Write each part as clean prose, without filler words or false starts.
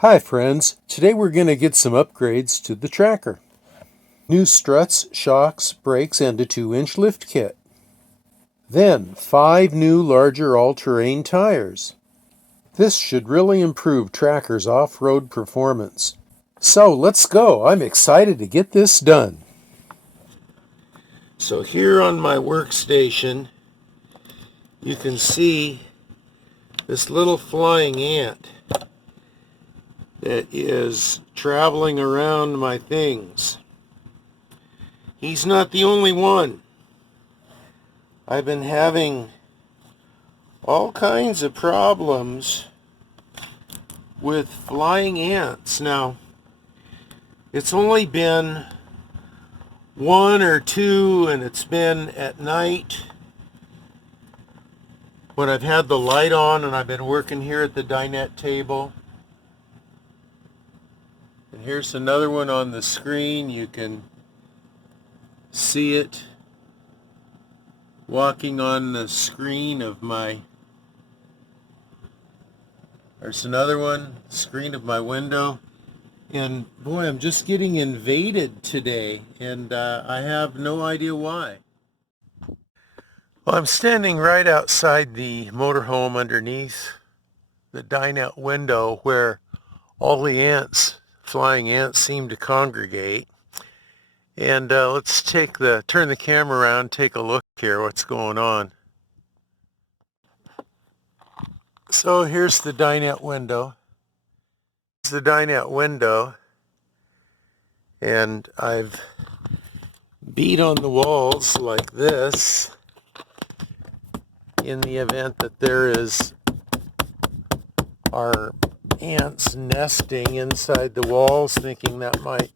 Hi friends, today we're going to get some upgrades to the tracker. New struts, shocks, brakes, and a 2-inch lift kit. Then 5 new larger all-terrain tires. This should really improve tracker's off-road performance. So let's go, I'm excited to get this done. So here on my workstation, you can see this little flying ant that is traveling around my things. He's not the only one. I've been having all kinds of problems with flying ants. Now, it's only been 1 or 2, and it's been at night when I've had the light on and I've been working here at the dinette table. And here's another one on the screen. You can see it walking on the screen of my, there's another one, screen of my window. And boy, I'm just getting invaded today, and I have no idea why. Well, I'm standing right outside the motorhome underneath the dinette window where all the ants, flying ants, seem to congregate. And let's turn the camera around, take a look here, what's going on. So here's the dinette window. It's the dinette window, and I've beat on the walls like this in the event that are ants nesting inside the walls, thinking that might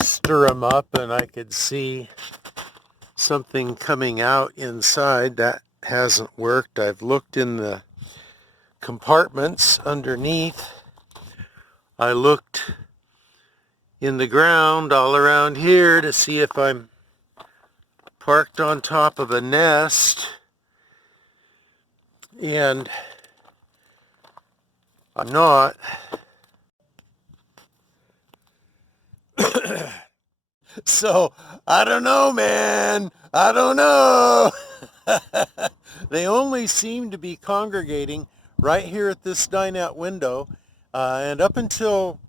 stir them up and I could see something coming out inside. That hasn't worked. I've looked in the compartments underneath. I looked in the ground all around here to see if I'm parked on top of a nest, and I'm not. So, I don't know, man. I don't know. They only seem to be congregating right here at this dinette window. And up until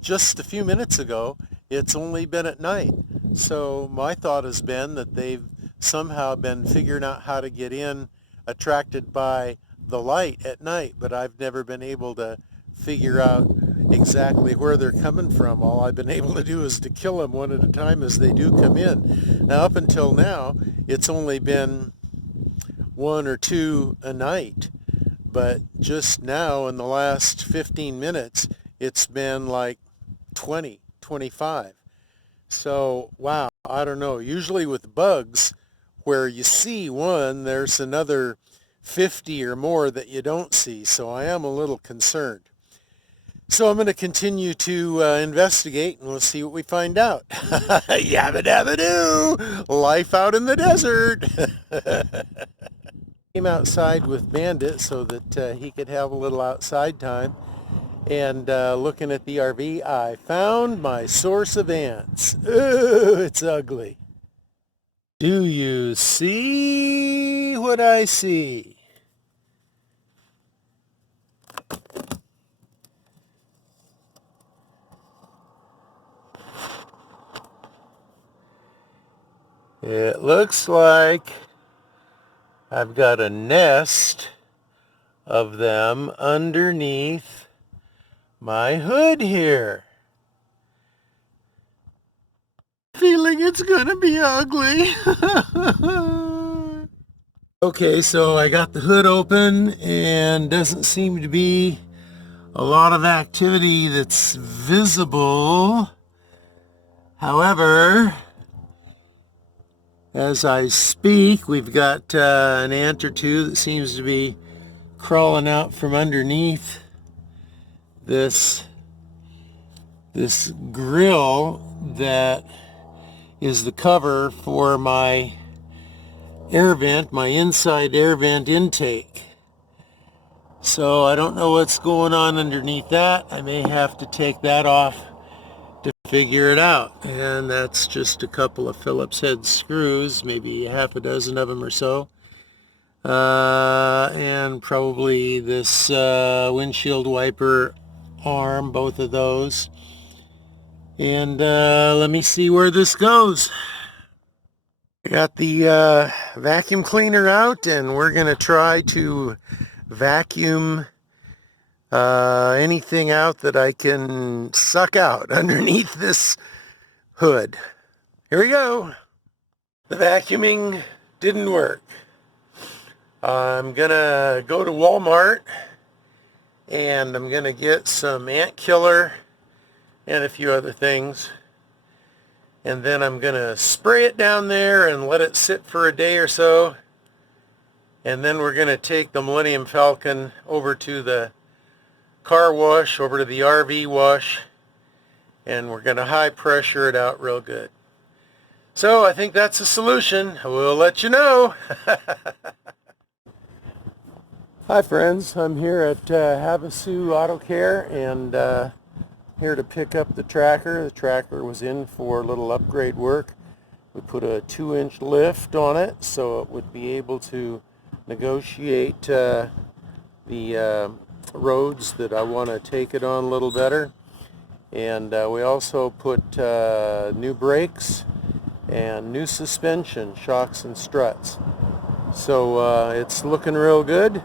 just a few minutes ago, it's only been at night. So my thought has been that they've somehow been figuring out how to get in, attracted by the light at night. But I've never been able to figure out exactly where they're coming from. All I've been able to do is to kill them one at a time as they do come in. Now, up until now, it's only been 1 or 2 a night. But just now, in the last 15 minutes, it's been like 20, 25. So, wow, I don't know. Usually with bugs, where you see one, there's another 50 or more that you don't see. So I am a little concerned. So I'm going to continue to investigate, and we'll see what we find out. Yabba dabba doo! Life out in the desert! Came outside with Bandit so that he could have a little outside time. And looking at the RV, I found my source of ants. Ooh, it's ugly. Do you see what I see? It looks like I've got a nest of them underneath my hood here. Feeling it's gonna be ugly. Okay, so I got the hood open and doesn't seem to be a lot of activity that's visible. However, as I speak, we've got an ant or two that seems to be crawling out from underneath this grill that is the cover for my air vent, my inside air vent intake. So I don't know what's going on underneath that. I may have to take that off to figure it out. And that's just a couple of Phillips head screws, maybe half a dozen of them or so. And probably this windshield wiper arm, both of those. And let me see where this goes. I got the vacuum cleaner out, and we're going to try to vacuum anything out that I can suck out underneath this hood. Here we go. The vacuuming didn't work. I'm gonna go to Walmart and I'm gonna get some ant killer and a few other things, and then I'm gonna spray it down there and let it sit for a day or so, and then we're gonna take the Millennium Falcon over to the car wash, over to the RV wash, and we're gonna high pressure it out real good. So I think that's a solution. We'll let you know. Hi friends, I'm here at Havasu Auto Care, and here to pick up the tracker. The tracker was in for a little upgrade work. We put a 2-inch lift on it so it would be able to negotiate the roads that I want to take it on a little better. And we also put new brakes and new suspension, shocks and struts. So it's looking real good.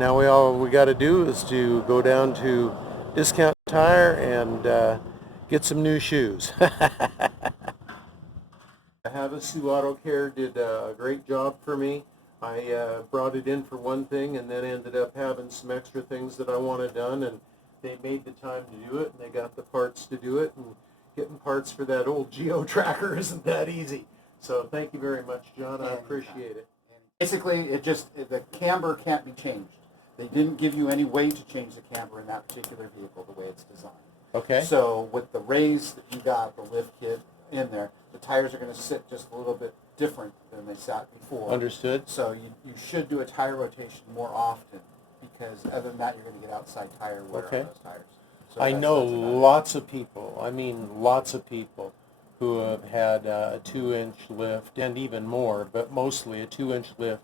Now all we got to do is to go down to Discount Tire and get some new shoes. Havasu Auto Care did a great job for me. I brought it in for one thing and then ended up having some extra things that I wanted done, and they made the time to do it, and they got the parts to do it, and getting parts for that old Geo tracker isn't that easy. So thank you very much, John. I appreciate it. Basically, the camber can't be changed. They didn't give you any way to change the camber in that particular vehicle the way it's designed. Okay. So with the raise that you got, the lift kit in there, the tires are going to sit just a little bit different than they sat before. Understood. So you should do a tire rotation more often, because other than that, you're going to get outside tire wear on those tires. So I know lots of people, lots of people who have had a 2-inch lift and even more, but mostly a 2-inch lift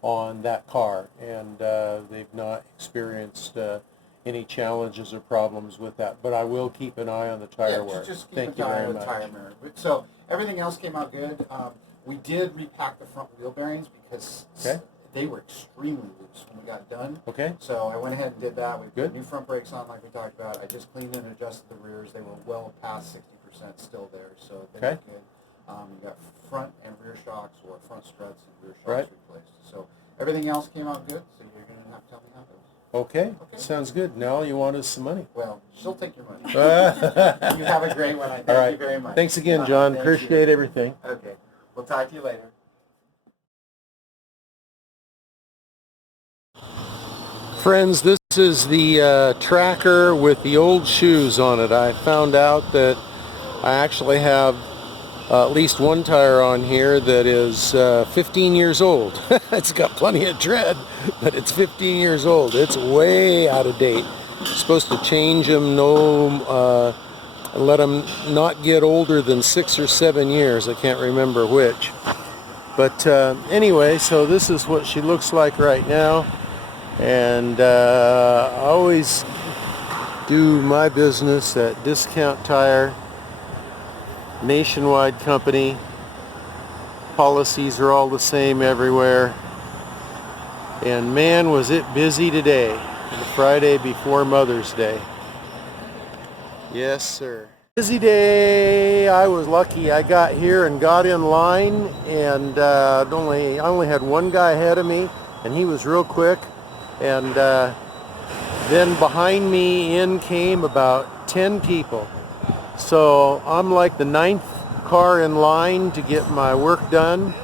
on that car, and they've not experienced any challenges or problems with that. But I will keep an eye on the tire wear. Just keep Thank an you eye very on the much. tire mirror. So everything else came out good. We did repack the front wheel bearings because they were extremely loose when we got done. Okay. So I went ahead and did that. We put new front brakes on like we talked about. I just cleaned and adjusted the rears. They were well past 60% still there, so they were good. You got front and rear shocks, or front struts and rear shocks replaced. So everything else came out good, so you're going to have to tell me how it goes. Okay. Sounds good. Now all you want is some money. Well, she'll take your money. You have a great one. I thank you very much. Thanks again, John. Appreciate everything. Okay. We'll talk to you later. Friends, this is the tracker with the old shoes on it. I found out that I actually have at least one tire on here that is 15 years old. It's got plenty of tread, but it's 15 years old. It's way out of date. You're supposed to change them, let them not get older than 6 or 7 years. I can't remember which. But anyway, so this is what she looks like right now. And I always do my business at Discount Tire, nationwide company. Policies are all the same everywhere. And man, was it busy today, the Friday before Mother's Day. Yes, sir. Busy day. I was lucky. I got here and got in line, and I only had one guy ahead of me, and he was real quick. And then behind me in came about 10 people. So I'm like the 9th car in line to get my work done,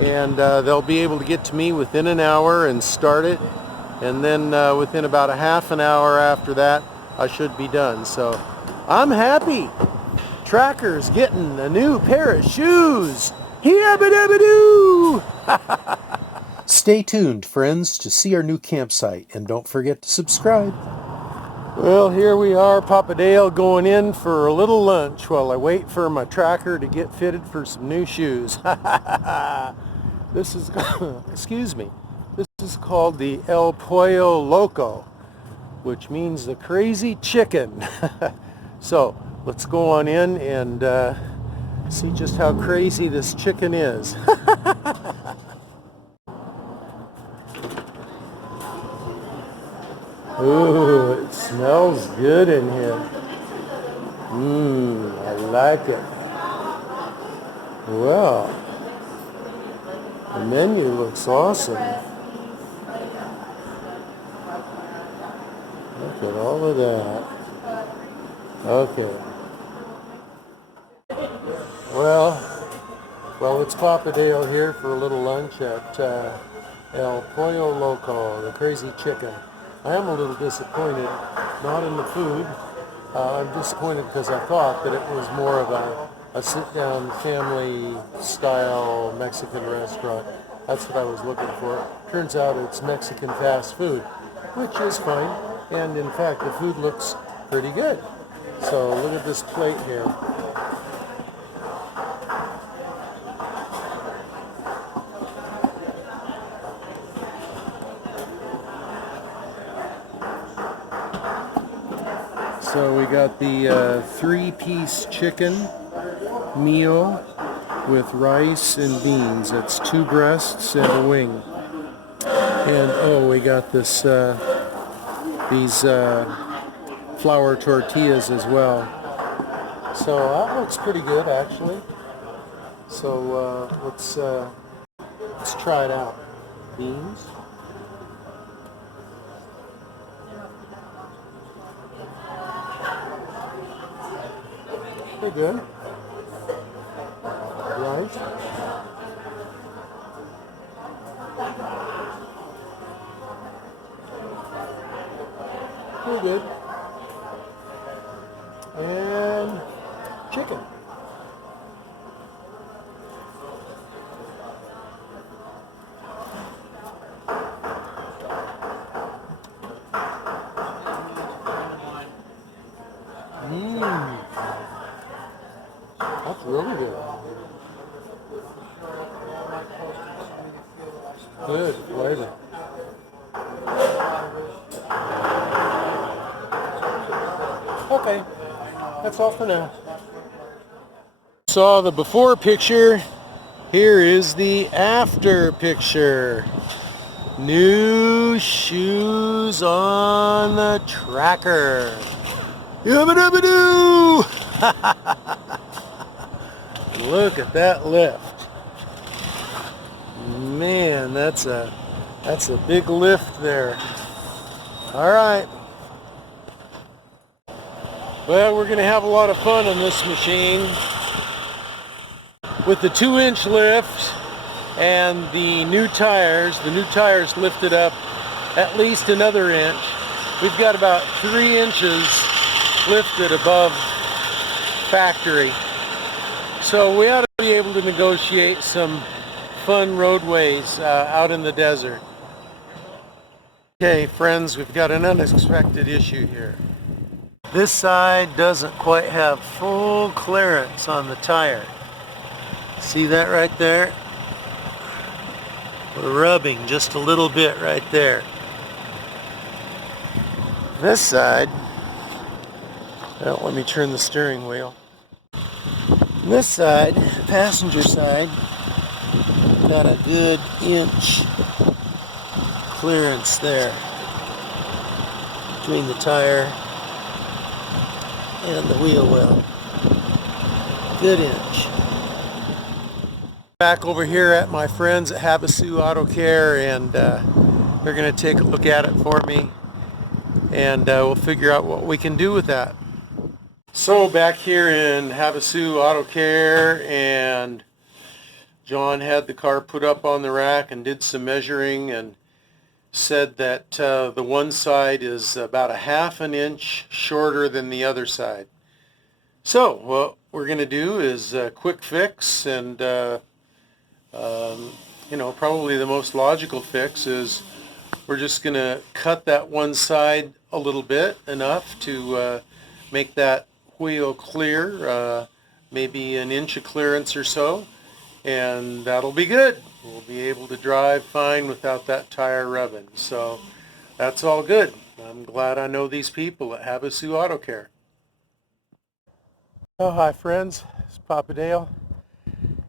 and they'll be able to get to me within an hour and start it, and then within about a half an hour after that I should be done. So I'm happy. Tracker's getting a new pair of shoes. Yabba-dabba-doo! Stay tuned, friends, to see our new campsite, and don't forget to subscribe. Well, here we are, Papa Dale, going in for a little lunch while I wait for my tracker to get fitted for some new shoes. This is, excuse me, this is called the El Pollo Loco, which means the crazy chicken. So let's go on in and see just how crazy this chicken is. Ooh, it smells good in here. I like it. Well, the menu looks awesome. Look at all of that. Okay. Well, it's Papa Dale here for a little lunch at El Pollo Loco, the crazy chicken. I am a little disappointed, not in the food. I'm disappointed because I thought that it was more of a sit-down family-style Mexican restaurant. That's what I was looking for. Turns out it's Mexican fast food, which is fine. And in fact, the food looks pretty good. So look at this plate here. So we got the three-piece chicken meal with rice and beans. That's 2 breasts and a wing. And oh, we got this these flour tortillas as well. So that looks pretty good, actually. So let's try it out. Beans. Pretty good. Rice. Pretty good. And chicken. That's really good. Good flavor. Okay, that's all for now. Saw the before picture. Here is the after picture. New shoes on the tracker. Yabba-dabba-doo! Look at that lift. Man, that's a big lift there. All right. Well, we're going to have a lot of fun on this machine. With the 2-inch lift and the new tires lifted up at least another inch. We've got about 3 inches lifted above factory. So we ought to be able to negotiate some fun roadways out in the desert. Okay, friends, we've got an unexpected issue here. This side doesn't quite have full clearance on the tire. See that right there? We're rubbing just a little bit right there. This side, well, let me turn the steering wheel. This side, passenger side, got a good inch clearance there between the tire and the wheel well. Good inch. Back over here at my friends at Havasu Auto Care, and they're going to take a look at it for me, and we'll figure out what we can do with that. So back here in Havasu Auto Care, and John had the car put up on the rack and did some measuring and said that the one side is about a 1/2 inch shorter than the other side. So what we're going to do is a quick fix and probably the most logical fix is we're just going to cut that one side a little bit, enough to make that wheel clear, maybe an inch of clearance or so, and that'll be good. We'll be able to drive fine without that tire rubbing. So that's all good. I'm glad I know these people at Havasu Auto Care. Oh, hi friends, it's Papa Dale,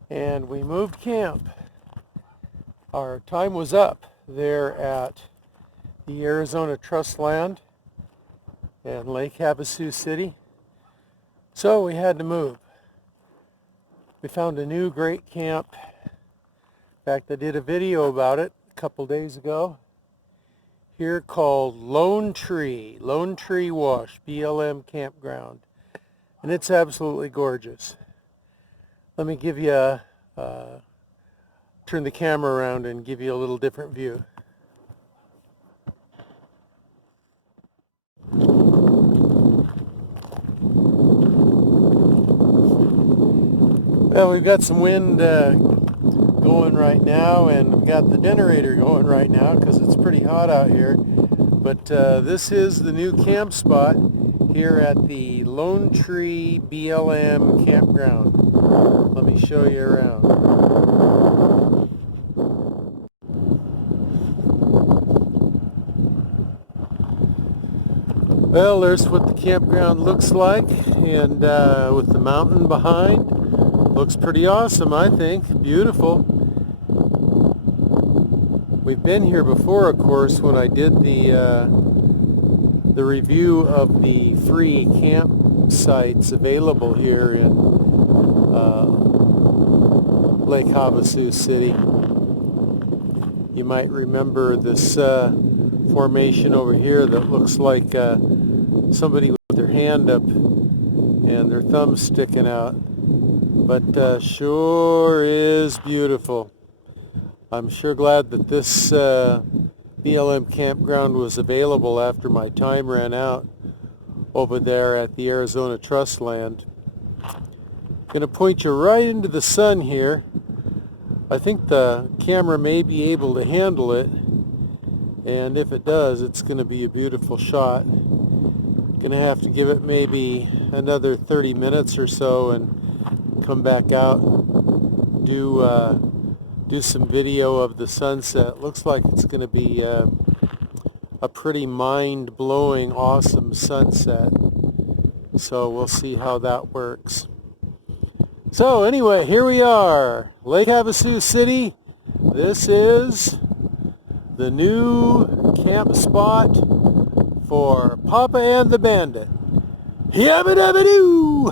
and we moved camp. Our time was up there at the Arizona Trust Land and Lake Havasu City, so we had to move. We found a new great camp. In fact, I did a video about it a couple days ago here, called Lone Tree Wash BLM Campground, and it's absolutely gorgeous. Let me give you turn the camera around and give you a little different view. Well, we've got some wind going right now, and we've got the generator going right now because it's pretty hot out here. But this is the new camp spot here at the Lone Tree BLM Campground. Let me show you around. Well, there's what the campground looks like, and with the mountain behind. Looks pretty awesome, I think. Beautiful. We've been here before, of course, when I did the review of the free campsites available here in Lake Havasu City. You might remember this formation over here that looks like somebody with their hand up and their thumb sticking out. But sure is beautiful. I'm sure glad that this BLM campground was available after my time ran out over there at the Arizona Trust Land. I'm going to point you right into the sun here. I think the camera may be able to handle it, and if it does, it's going to be a beautiful shot. Going to have to give it maybe another 30 minutes or so and come back out, do some video of the sunset. Looks like it's going to be a pretty mind-blowing, awesome sunset. So we'll see how that works. So anyway, here we are, Lake Havasu City. This is the new camp spot for Papa and the Bandit. Yabba dabba doo!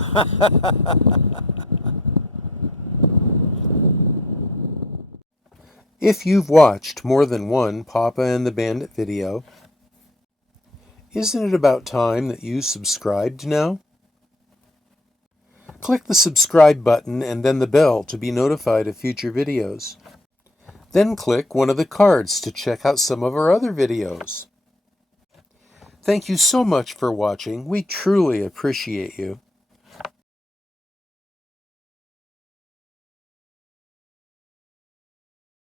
If you've watched more than one Papa and the Bandit video, isn't it about time that you subscribed now? Click the subscribe button and then the bell to be notified of future videos. Then click one of the cards to check out some of our other videos. Thank you so much for watching. We truly appreciate you.